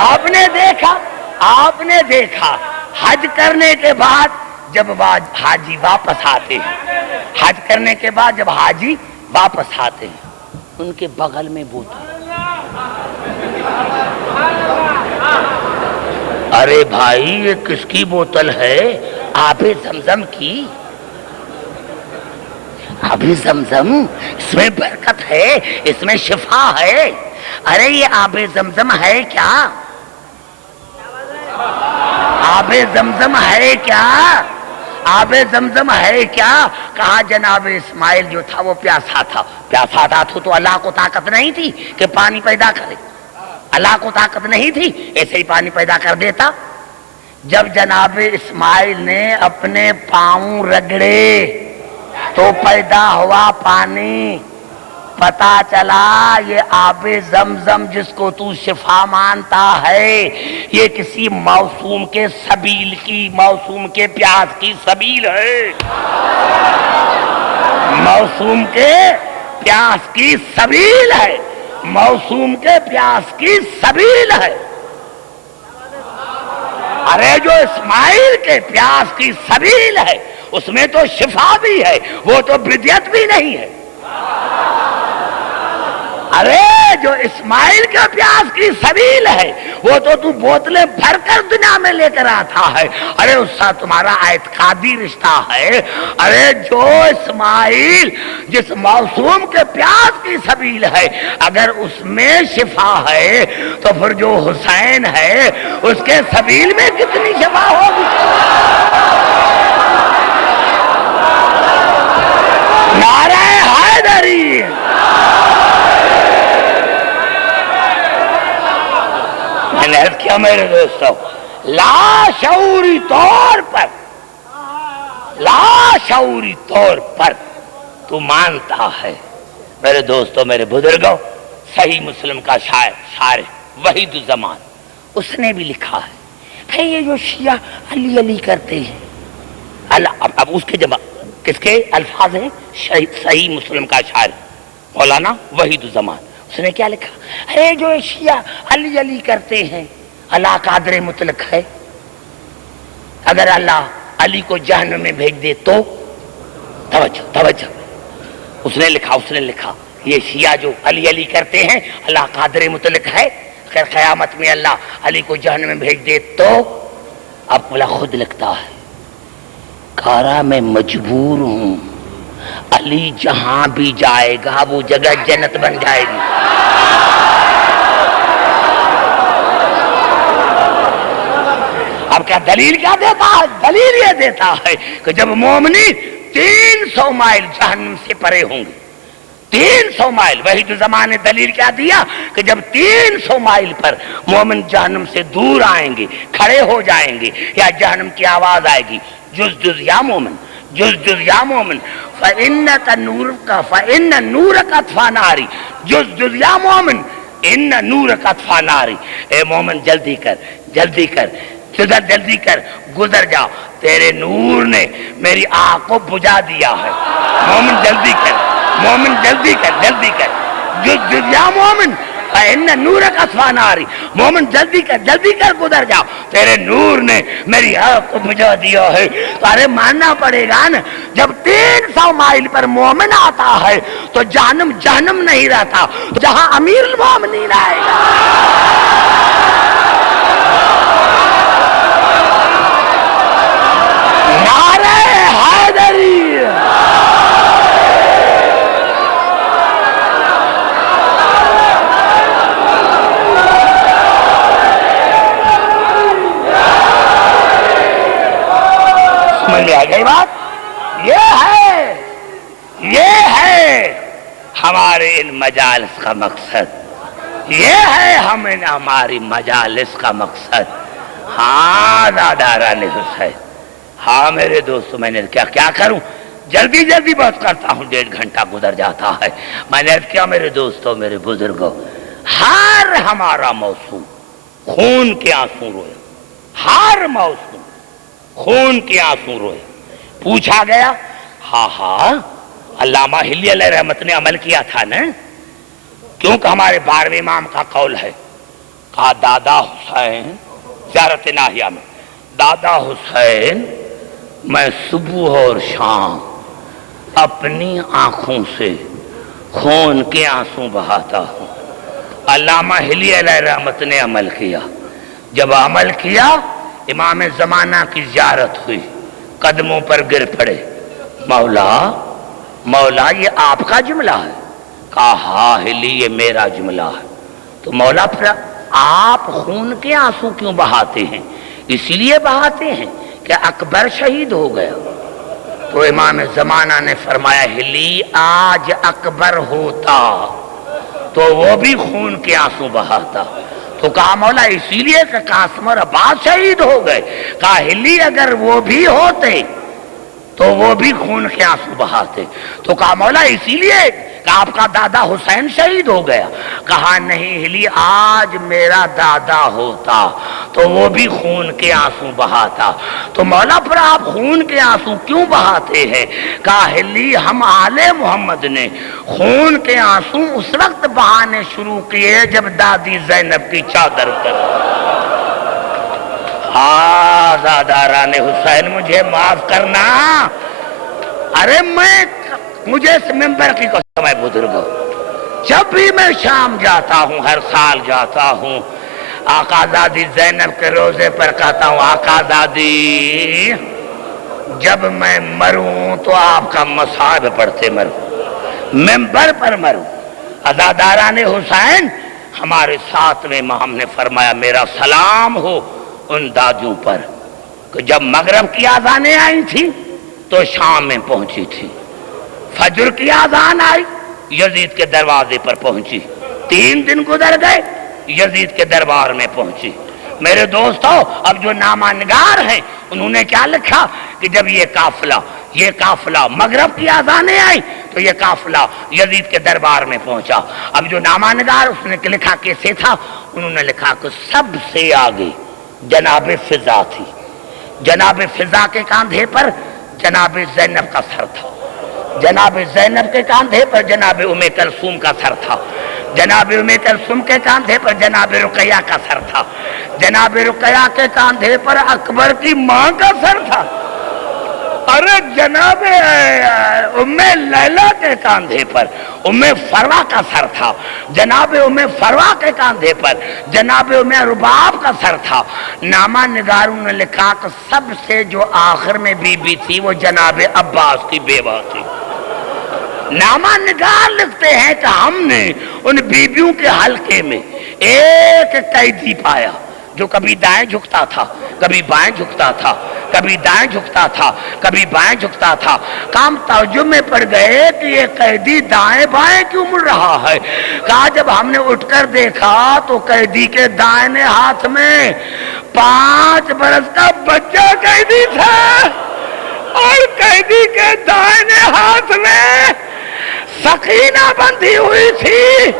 آپ نے دیکھا حج کرنے کے بعد جب حاجی واپس آتے ہیں، حج کرنے کے بعد جب حاجی واپس آتے ہیں، ان کے بغل میں بوتل، ارے بھائی یہ کس کی بوتل ہے؟ آب زمزم کی۔ آب زمزم، اس میں برکت ہے، اس میں شفا ہے۔ ارے یہ آب زمزم ہے کیا؟ آب زمزم ہے کیا؟ آب زمزم ہے کیا؟ کہا جناب اسماعیل جو تھا وہ پیاسا تھا تو اللہ کو طاقت نہیں تھی کہ پانی پیدا کرے؟ اللہ کو طاقت نہیں تھی ایسے ہی پانی پیدا کر دیتا؟ جب جناب اسماعیل نے اپنے پاؤں رگڑے تو پیدا ہوا پانی، پتا چلا یہ آب زمزم جس کو تو شفا مانتا ہے یہ کسی موسوم کے سبیل کی، موسوم کے پیاس کی سبیل ہے، موسوم کے پیاس کی سبیل ہے، موسوم کے پیاس کی سبیل ہے۔ ارے جو اسماعیل کے پیاس کی سبیل ہے اس میں تو شفا بھی ہے، وہ تو بدعت بھی نہیں ہے۔ ارے جو اسماعیل کے پیاس کی سبیل ہے وہ تو بوتلیں بھر کر دنیا میں لے کر آتا ہے، ارے اس سے تمہارا اعتقادی رشتہ ہے۔ ارے جو اسماعیل جس موسوم کے پیاس کی سبیل ہے اگر اس میں شفا ہے تو پھر جو حسین ہے اس کے سبیل میں کتنی شفا ہوگی؟ نعرہ حیدری! میں نے عرض کیا میرے دوستوں، لاشعوری طور پر تو مانتا ہے میرے دوستوں، میرے بزرگوں، صحیح مسلم کا شاعر وحید الزمان اس نے بھی لکھا ہے یہ جو شیعہ علی علی کرتے ہیں، اب اس کے جمع کس کے الفاظ ہیں؟ صحیح مسلم کا شاعر مولانا وحید الزمان، اس نے کیا لکھا؟ ارے جو شیعہ علی علی کرتے ہیں اللہ قادر مطلق ہے، اگر اللہ علی کو جہنم میں بھیج دے تو توجہ اس نے لکھا یہ شیعہ جو علی علی کرتے ہیں اللہ قادر مطلق ہے، اگر قیامت میں اللہ علی کو جہنم میں بھیج دے تو اب بلا خود لکھتا ہے کارا میں مجبور ہوں، علی جہاں بھی جائے گا وہ جگہ جنت بن جائے گی۔ اب کیا دلیل کیا دیتا ہے؟ دلیل یہ دیتا ہے کہ جب مومنی 300 مائل جہنم سے پرے ہوں گے، 300 مائل، وحید الزمان نے دلیل کیا دیا کہ جب 300 مائل پر مومن جہنم سے دور آئیں گے، کھڑے ہو جائیں گے، یا جہنم کی آواز آئے گی جز یا مومن، جز یا مومن، فَإِنَّ نُورَكَ اطفیٰ ناری، جز یا مومن ان نورک اطفیٰ ناری، اے مومن جلدی کر گزر جا، تیرے نور نے میری آنکھ کو بجھا دیا ہے۔ مومن جلدی کر جز یا مومن فَإِنَّ نُورَكَ اطفیٰ ناری، مومن جلدی کر گزر جا، تیرے نور نے میری آنکھ کو بجھا دیا ہے۔ تو ارے ماننا پڑے گا نا، جب 300 مائل پر مومن آتا ہے تو جہنم نہیں رہتا، جہاں امیر المومنین آئے گا۔ نعرہ حیدری! گئی بات یہ ہے ہمارے ان مجالس کا مقصد، یہ ہے ہماری مجالس کا مقصد۔ ہاں داداران حسین، ہاں میرے دوستو، میں نے کیا کروں، جلدی بات کرتا ہوں، 1.5 گھنٹہ گزر جاتا ہے۔ میں نے کیا میرے دوستو، میرے بزرگوں، ہر ہمارا موسم خون کے آنسو روئے، ہر موسم خون کے آنسو روئے۔ پوچھا گیا، ہاں علامہ ہلی علیہ رحمت نے عمل کیا تھا نا، کیونکہ ہمارے 12ویں امام کا قول ہے کہا دادا حسین، زیارت ناحیہ میں، دادا حسین میں صبح اور شام اپنی آنکھوں سے خون کے آنسو بہاتا ہوں۔ علامہ ہلی علیہ رحمت نے عمل کیا، جب عمل کیا امام زمانہ کی زیارت ہوئی، قدموں پر گر پڑے، مولا مولا یہ آپ کا جملہ ہے؟ کہا ہاں ہلی یہ میرا جملہ ہے۔ تو مولا پھر آپ خون کے آنسو کیوں بہاتے ہیں؟ اسی لیے بہاتے ہیں کہ اکبر شہید ہو گیا۔ تو امام زمانہ نے فرمایا ہلی آج اکبر ہوتا تو وہ بھی خون کے آنسو بہاتا۔ تو کہا مولا اسی لیے کہ قاسم اور عباس شہید ہو گئے؟ کہا ہلی اگر وہ بھی ہوتے تو وہ بھی خون کے آنسو بہاتے۔ تو کہا مولا اسی لیے کہ آپ کا دادا حسین شہید ہو گیا؟ کہا نہیں ہلی آج میرا دادا ہوتا تو وہ بھی خون کے آنسو بہاتا۔ تو مولا پھر آپ خون کے آنسو کیوں بہاتے ہیں؟ کہا ہلی ہم آل محمد نے خون کے آنسو اس وقت بہانے شروع کیے جب دادی زینب کی چادر اتر۔ آزاداران حسین مجھے معاف کرنا، ارے مجھے اس ممبر کی قسم ہے بزرگوں، جب بھی میں شام جاتا ہوں، ہر سال جاتا ہوں، آقا زادی زینب کے روزے پر کہتا ہوں آقا زادی جب میں مروں تو آپ کا مصائب پڑھتے مروں، ممبر پر مروں۔ عزاداران حسین ہمارے 7ویں امام نے فرمایا میرا سلام ہو ان دادیوں پر کہ جب مغرب کی آذانیں آئی تھی تو شام میں پہنچی تھی، فجر کی آذان آئی یزید کے دروازے پر پہنچی، 3 دن گزر گئے یزید کے دربار میں پہنچی۔ میرے دوستو اب جو نامہ نگار ہیں انہوں نے کیا لکھا کہ جب یہ قافلہ مغرب کی آذانیں آئی تو یہ قافلہ یزید کے دربار میں پہنچا۔ اب جو نامہ نگار اس نے لکھا کیسے تھا؟ انہوں نے لکھا کہ سب سے آگے جناب فضا تھی، جناب فضا کے کاندھے پر جناب زینب کا سر تھا، جناب زینب کے کاندھے پر جناب ام کلثوم کا سر تھا، جناب ام کلثوم کے کاندھے پر جناب رقیہ کا سر تھا، جناب رقیہ کے کاندھے پر اکبر کی ماں کا سر تھا، ارے جناب ام لیلہ کے کاندھے پر ام فروا کا سر تھا، جناب ام فروا کے کاندھے پر جناب ام رباب کا سر تھا۔ نامہ نگاروں نے لکھا کہ سب سے جو آخر میں بی بی تھی وہ جناب عباس کی بیوہ تھی۔ نامہ نگار لکھتے ہیں کہ ہم نے ان بیویوں کے حلقے میں ایک قیدی پایا جو کبھی دائیں جھکتا تھا، کبھی بائیں جھکتا تھا، کبھی دائیں جھکتا تھا، کبھی بائیں جھکتا تھا۔ کام تعجب میں پڑ گئے کہ یہ قیدی دائیں بائیں کیوں مڑ رہا ہے؟ کہا جب ہم نے اٹھ کر دیکھا تو قیدی کے دائیں ہاتھ میں 5 برس کا بچہ قیدی تھا اور قیدی کے دائیں ہاتھ میں سکینہ بندھی ہوئی تھی،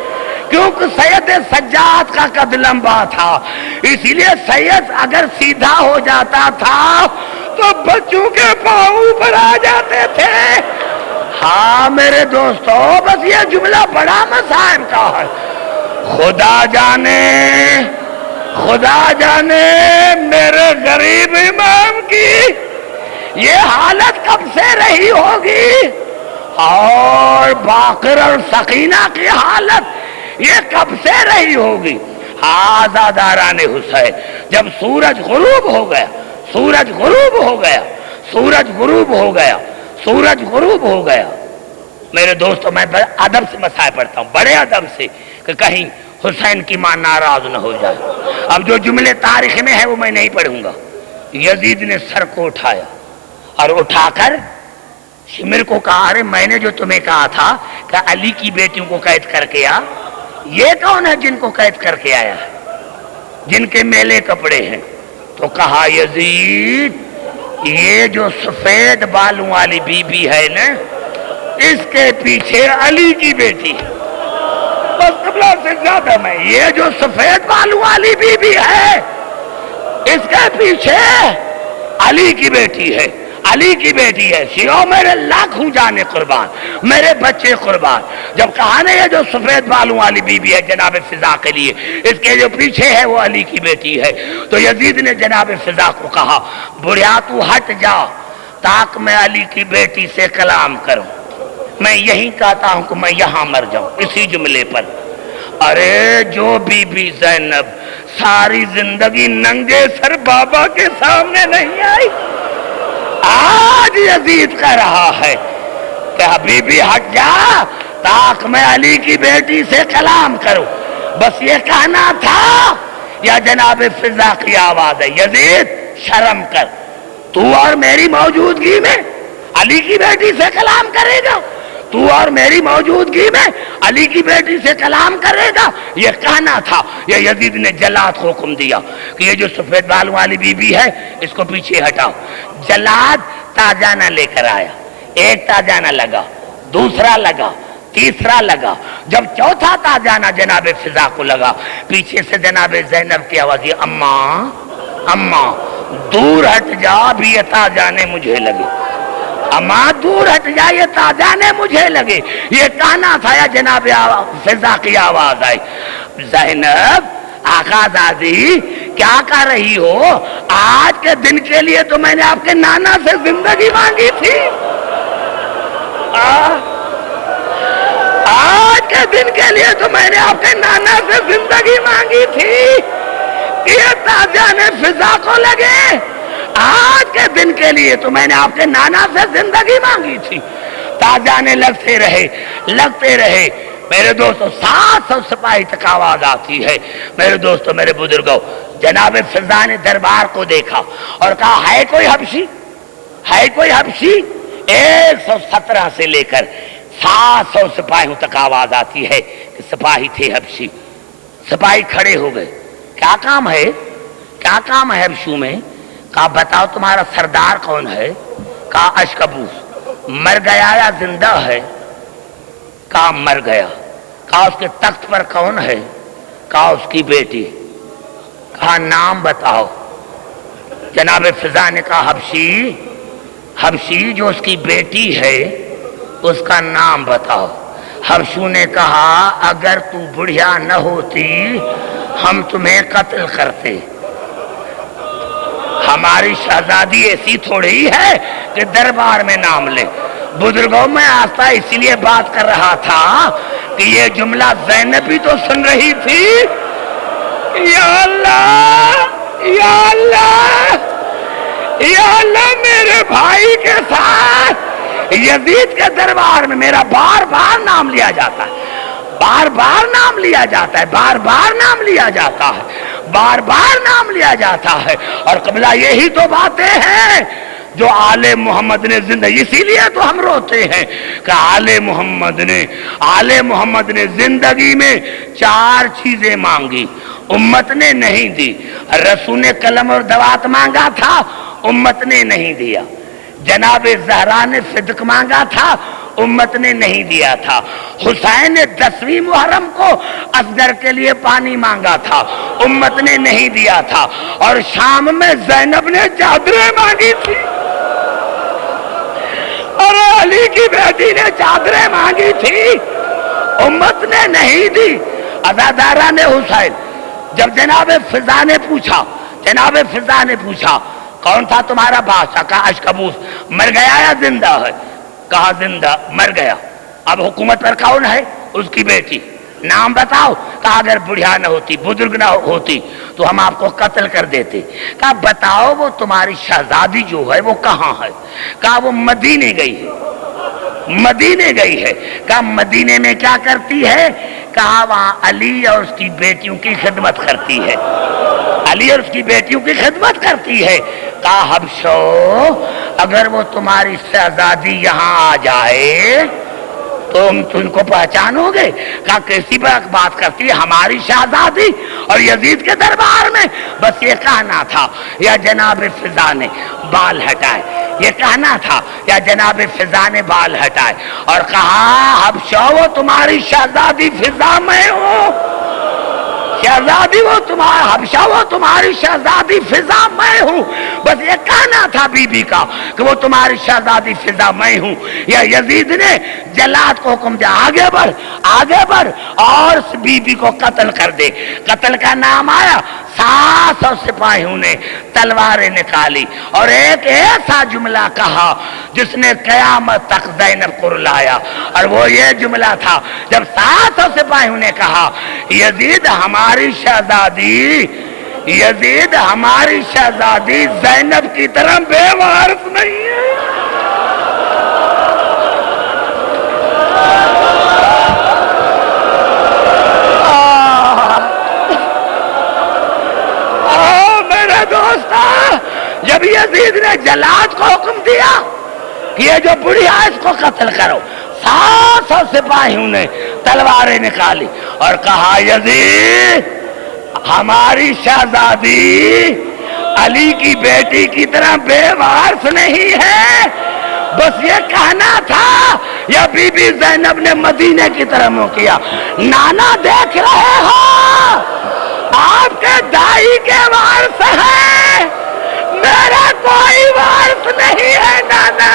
کیونکہ سید سجاد کا قد لمبا تھا، اسی لیے سید اگر سیدھا ہو جاتا تھا تو بچوں کے پاؤں پر آ جاتے تھے۔ ہاں میرے دوستو بس یہ جملہ بڑا مصائب کا ہے۔ خدا جانے میرے غریب امام کی یہ حالت کب سے رہی ہوگی، اور باقر اور سکینہ کی حالت یہ کب سے رہی ہوگی۔ آزاداران حسین جب سورج غروب ہو گیا، سورج غروب ہو گیا، سورج غروب ہو گیا، سورج غروب ہو گیا، میرے دوستو میں ادب سے مسائل پڑھتا ہوں، بڑے ادب سے، کہ کہیں حسین کی ماں ناراض نہ ہو جائے۔ اب جو جملے تاریخ میں ہے وہ میں نہیں پڑھوں گا۔ یزید نے سر کو اٹھایا اور اٹھا کر شمر کو کہا ارے میں نے جو تمہیں کہا تھا کہ علی کی بیٹیوں کو قید کر کے آ، یہ کون ہے جن کو قید کر کے آیا ہے، جن کے میلے کپڑے ہیں؟ تو کہا یزید یہ جو سفید بالوں والی بی بی ہے نا اس کے پیچھے علی کی بیٹی ہے، بس قبلہ سے زیادہ میں، یہ جو سفید بالوں والی بی بی ہے اس کے پیچھے علی کی بیٹی ہے۔ علی کی بیٹی ہے، شیعوں میرے لاکھوں جانے قربان، میرے بچے قربان۔ جب کہا نا یہ جو سفید بالوں والی بی بی ہے جناب فضا کے لیے، اس کے جو پیچھے ہے وہ علی کی بیٹی ہے، تو یزید نے جناب فضا کو کہا بڑھیا تو ہٹ جا تاکہ میں علی کی بیٹی سے کلام کروں، میں یہی کہتا ہوں کہ میں یہاں مر جاؤں اسی جملے پر۔ ارے جو بی بی زینب ساری زندگی ننگے سر بابا کے سامنے نہیں آئی، آج یزید کہہ رہا ہے کہ حبیبی ہٹ جا تاکہ میں علی کی بیٹی سے کلام کروں، بس یہ کہنا تھا یا جناب فضا کی آواز ہے یزید شرم کر، تو اور میری موجودگی میں علی کی بیٹی سے کلام کرے گا، تو اور میری موجودگی میں علی کی بیٹی سے کلام کرے گا، یہ کہنا تھا۔ یہ یزید نے جلاد کو حکم دیا کہ یہ جو سفید بالوں والی بی بی ہے اس کو پیچھے ہٹاؤ۔ جلاد تاجانہ لے کر آیا، ایک تاجانہ لگا، دوسرا لگا، تیسرا لگا، جب چوتھا تاجانہ جناب فضا کو لگا، پیچھے سے جناب زینب کی آواز یہ اماں اماں دور ہٹ جا بھی یہ تاجانے مجھے لگے، اماں دور ہٹ جا یہ تاجانے مجھے لگے، یہ کہنا تھا یا جناب فضا کی آواز آئی زینب آقا زادی کیا کر رہی ہو، آج کے دن کے لیے تو میں نے آپ کے نانا سے زندگی مانگی تھی، آج کے دن کے لیے تو میں نے آپ کے نانا سے زندگی مانگی تھی، یہ تاجانے فضا کو لگے، آج کے دن کے لیے تو میں نے آپ کے نانا سے زندگی مانگی تھی۔ تاجانے لگتے رہے میرے دوستو، 700 سپاہی تک آواز آتی ہے۔ میرے دوستو میرے بزرگوں، جناب فضا نے دربار کو دیکھا اور کہا ہے کوئی حبشی، ہے کوئی حبشی؟ 117 سے لے کر 700 سپاہیوں تک آواز آتی ہے کہ سپاہی تھے حبشی۔ سپاہی کھڑے ہو گئے، کیا کام ہے، کیا کام ہے حبشوں میں؟ کہا بتاؤ تمہارا سردار کون ہے؟ کہا اشکبوس۔ مر گیا یا زندہ ہے؟ کہا مر گیا۔ کہا اس کے تخت پر کون ہے؟ کہا اس کی بیٹی۔ کہا نام بتاؤ۔ جناب فضا نے کہا حبشی جو اس کی بیٹی ہے اس کا نام بتاؤ۔ حبشو نے کہا اگر تو بڑھیا نہ ہوتی ہم تمہیں قتل کرتے، ہماری شہزادی ایسی تھوڑی ہے کہ دربار میں نام لے۔ بزرگوں میں آستا اسی لیے بات کر رہا تھا کہ یہ جملہ زینب بھی تو سن رہی تھی، یا اللہ یا اللہ یا اللہ میرے بھائی کے ساتھ یزید کے دربار میں میرا بار بار نام لیا جاتا ہے، بار بار نام لیا جاتا ہے، بار بار نام لیا جاتا ہے، بار بار نام لیا جاتا ہے، اور قبلہ یہی تو باتیں ہیں جو آل محمد نے زندگی، اسی لیے تو ہم روتے ہیں کہ آل محمد نے زندگی میں 4 چیزیں مانگی، امت نے نہیں دی۔ رسول نے قلم اور دوات مانگا تھا، امت نے نہیں دیا۔ جناب زہرا نے صدق مانگا تھا، امت نے نہیں دیا تھا۔ حسین نے 10ویں محرم کو اصغر کے لیے پانی مانگا تھا، امت نے نہیں دیا تھا۔ اور شام میں زینب نے چادریں مانگی تھی، اور علی کی بیٹی نے چادریں مانگی تھی، امت نے نہیں دی۔ عزادارہ نے حسین، جب جناب فضا نے پوچھا کون تھا تمہارا بادشاہ؟ کہا اشکبوس۔ مر گیا یا زندہ ہے؟ کہا زندہ، مر گیا۔ اب حکومت پر کون ہے؟ اس کی بیٹی۔ نام بتاؤ۔ کہا اگر بڑھیا نہ ہوتی، بزرگ نہ ہوتی تو ہم آپ کو قتل کر دیتے۔ کہا بتاؤ وہ تمہاری شہزادی جو ہے وہ کہاں ہے؟ کہا وہ مدینے گئی ہے، مدینے گئی ہے۔ کہا مدینے میں کیا کرتی ہے؟ کہا وہاں علی اور اس کی بیٹیوں کی خدمت کرتی ہے، علی اور اس کی بیٹیوں کی خدمت کرتی ہے۔ کہا حبشو اگر وہ تمہاری شہزادی یہاں آ جائے تو تم کو پہچانو گے؟ کہا کیسی بات کرتی ہے، ہماری شہزادی اور یزید کے دربار میں؟ بس یہ کہنا تھا یا جناب فضا نے بال ہٹائے، یہ کہنا تھا یا جناب فضا نے بال ہٹائے اور کہا حبشو وہ تمہاری شہزادی فضا میں ہو، شہزادی وہ تمہارا حبشہ وہ تمہاری شہزادی فضا میں ہوں. بس یہ کہنا تھا بی بی کا کہ وہ تمہاری شہزادی فضا میں ہوں. یا یزید نے جلاد کو حکم دیا آگے بڑھ اور اس بی بی کو قتل کر دے. قتل کا نام آیا. 700 سپاہیوں نے تلواریں نکالی اور ایک ایسا جملہ کہا جس نے قیامت تک زینب کو رلایا. اور وہ یہ جملہ تھا جب 700 سپاہیوں نے کہا یزید ہماری شہزادی زینب کی طرح بے وارث نہیں ہے. میرے دوست جب یزید نے جلاد کو حکم دیا کہ یہ جو بڑھیا اس کو قتل کرو 700 سپاہیوں نے تلواریں نکالی اور کہا یزید ہماری شہزادی علی کی بیٹی کی طرح بے وارث نہیں ہے. بس یہ کہنا تھا. یا بی بی زینب نے مدینے کی طرح منہ کیا. نانا دیکھ رہے ہو آپ کے دائی کے وارث ہیں میرا کوئی وارث نہیں ہے نانا.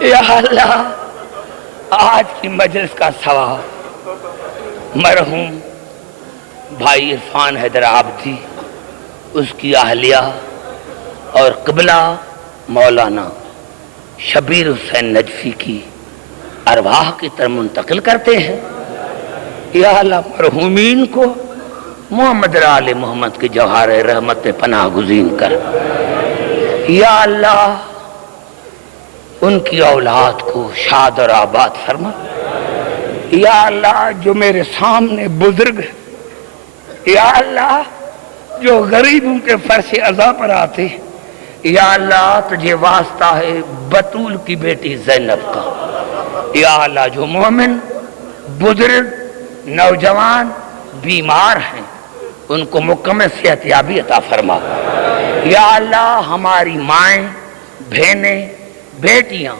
یا اللہ آج کی مجلس کا ثواب مرحوم بھائی عرفان حیدر عابدی اس کی اہلیہ اور قبلہ مولانا شبیر حسین نجفی کی ارواح کی طرف منتقل کرتے ہیں. یا اللہ مرحومین کو محمد آل محمد کے جوہر رحمت پہ پناہ گزین کر. یا اللہ ان کی اولاد کو شاد اور آباد فرما. یا اللہ جو میرے سامنے بزرگ یا اللہ جو غریبوں کے فرش عزا پر آتے یا اللہ تجھے واسطہ ہے بطول کی بیٹی زینب کا. یا اللہ جو مومن بزرگ نوجوان بیمار ہیں ان کو مکمل صحت یابی عطا فرما. یا اللہ ہماری مائیں بہنیں بیٹیاں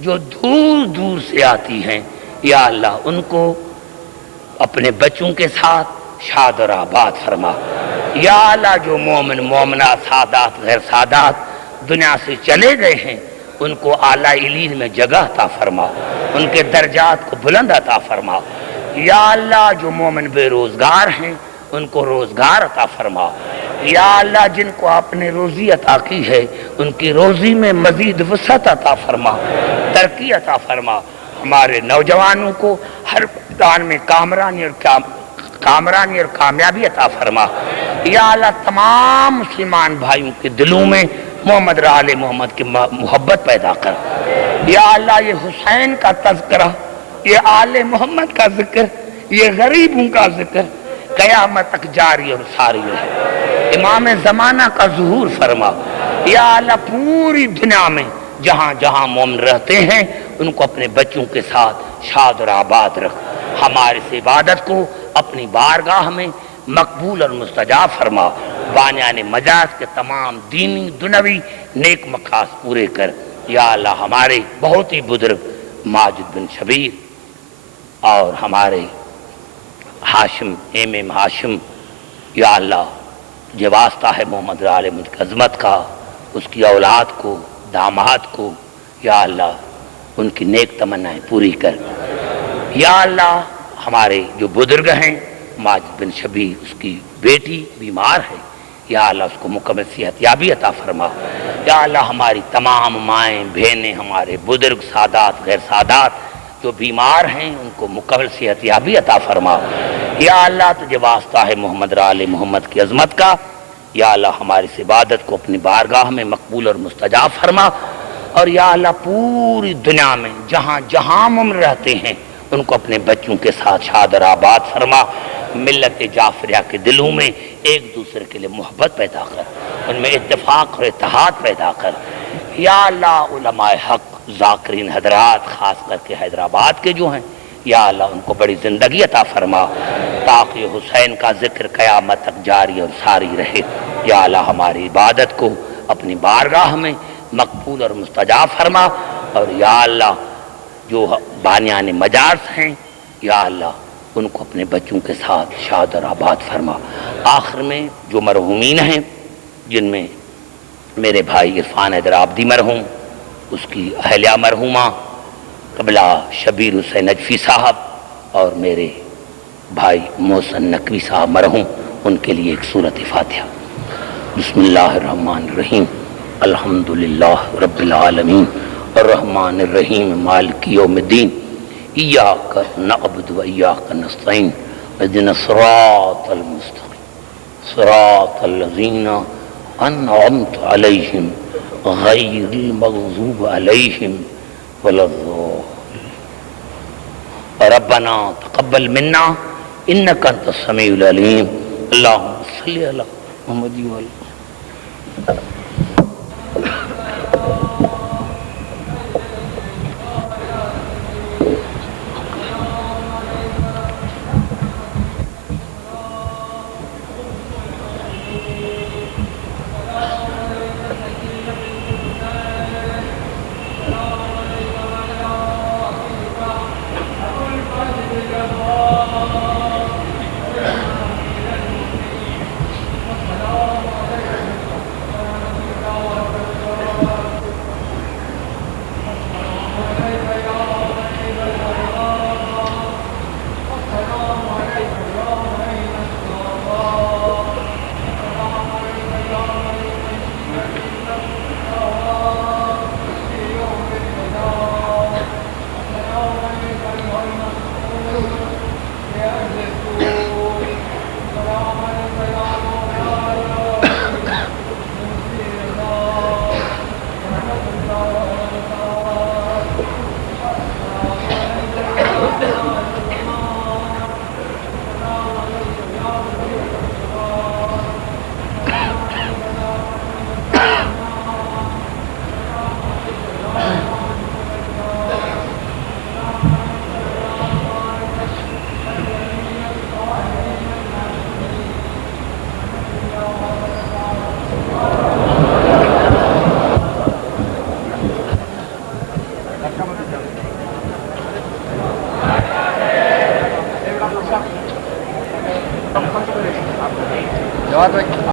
جو دور دور سے آتی ہیں یا اللہ ان کو اپنے بچوں کے ساتھ شاد اور آباد فرما. یا اللہ جو مومن مومنات سادات غیر سادات دنیا سے چلے گئے ہیں ان کو اعلیٰ علین میں جگہ عطا فرما. ان کے درجات کو بلند عطا فرما. یا اللہ جو مومن بے روزگار ہیں ان کو روزگار عطا فرما. یا اللہ جن کو آپ نے روزی عطا کی ہے ان کی روزی میں مزید وسعت عطا فرما ترقی عطا فرما. ہمارے نوجوانوں کو ہر میدان میں کامرانی اور کامیابی عطا فرما. یا اللہ تمام مسلمان بھائیوں کے دلوں میں محمد آل محمد کی محبت پیدا کر. یا اللہ یہ حسین کا تذکرہ یہ آل محمد کا ذکر یہ غریبوں کا ذکر قیامت تک جاری اور ساری ہے. امام زمانہ کا ظہور فرما. یا اللہ پوری دنیا میں جہاں جہاں مومن رہتے ہیں ان کو اپنے بچوں کے ساتھ شاد اور آباد رکھ. ہمارے اس عبادت کو اپنی بارگاہ میں مقبول اور مستجاب فرما. بانیان مجاز کے تمام دینی دنوی نیک مقاصد پورے کر. یا اللہ ہمارے بہت ہی بزرگ ماجد بن شبیر اور ہمارے ہاشم ایم ہاشم یا اللہ یہ واسطہ ہے محمد آل محمد کی عظمت کا اس کی اولاد کو داماد کو یا اللہ ان کی نیک تمنائیں پوری کر. یا اللہ ہمارے جو بزرگ ہیں ماجد بن شبیر اس کی بیٹی بیمار ہے یا اللہ اس کو مکمل صحت یابی عطا فرما. یا اللہ ہماری تمام مائیں بہنیں ہمارے بزرگ سادات غیر سادات جو بیمار ہیں ان کو مکمل صحت یابی عطا فرما. یا اللہ تجھے واسطہ ہے محمد آل محمد کی عظمت کا. یا اللہ ہماری اس عبادت کو اپنی بارگاہ میں مقبول اور مستجاب فرما. اور یا اللہ پوری دنیا میں جہاں جہاں مومن رہتے ہیں ان کو اپنے بچوں کے ساتھ شاد اور آباد فرما، ملت جعفریہ کے دلوں میں ایک دوسرے کے لیے محبت پیدا کر، ان میں اتفاق اور اتحاد پیدا کر۔ یا اللہ علماء حق ذاکرین حضرات خاص کر کے حیدرآباد کے جو ہیں، یا اللہ ان کو بڑی زندگی عطا فرما تاکہ حسین کا ذکر قیامت تک جاری اور ساری رہے۔ یا اللہ ہماری عبادت کو اپنی بارگاہ میں مقبول اور مستجاب فرما، اور یا اللہ جو بانیان مجالس ہیں یا اللہ ان کو اپنے بچوں کے ساتھ شاد اور آباد فرما۔ آخر میں جو مرحومین ہیں جن میں میرے بھائی عرفان حیدر آبادی مرحوم، اس کی اہلیہ مرحومہ قبلہ شبیر حسین نجفی صاحب اور میرے بھائی محسن نقوی صاحب مرحوم، ان کے لیے ایک سورۃ فاتحہ۔ بسم اللہ الرحمن الرحیم، الحمدللہ رب العالمین الرحمن الرحیم مالک یوم الدین، ایاک نعبد و ایاک نستعین، اهدنا الصراط المستقیم صراط الذین انعمت علیہم غیر المغضوب علیہم ولا الضالین۔ ربنا تقبل منا انک انت السمیع العلیم، اللہم صلی علی محمد و علی